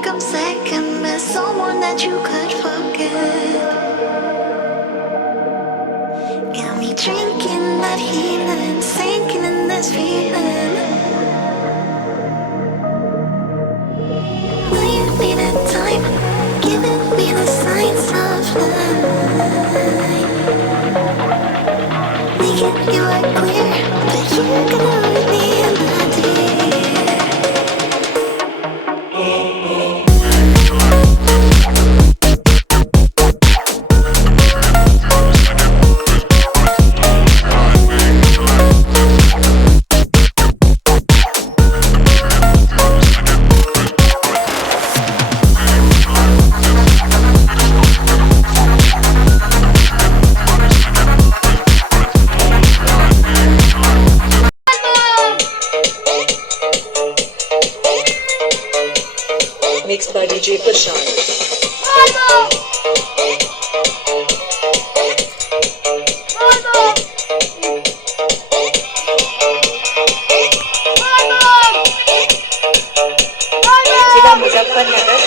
think I'm second best, someone that you could forget. Got me drinking that healing, sinking in this feeling. Will you be the time, giving me the signs of life? Making you are clear, but you're gonna leave me in the deep. Mixed by DJ Prashant. जिला मुजफ्फरनगर।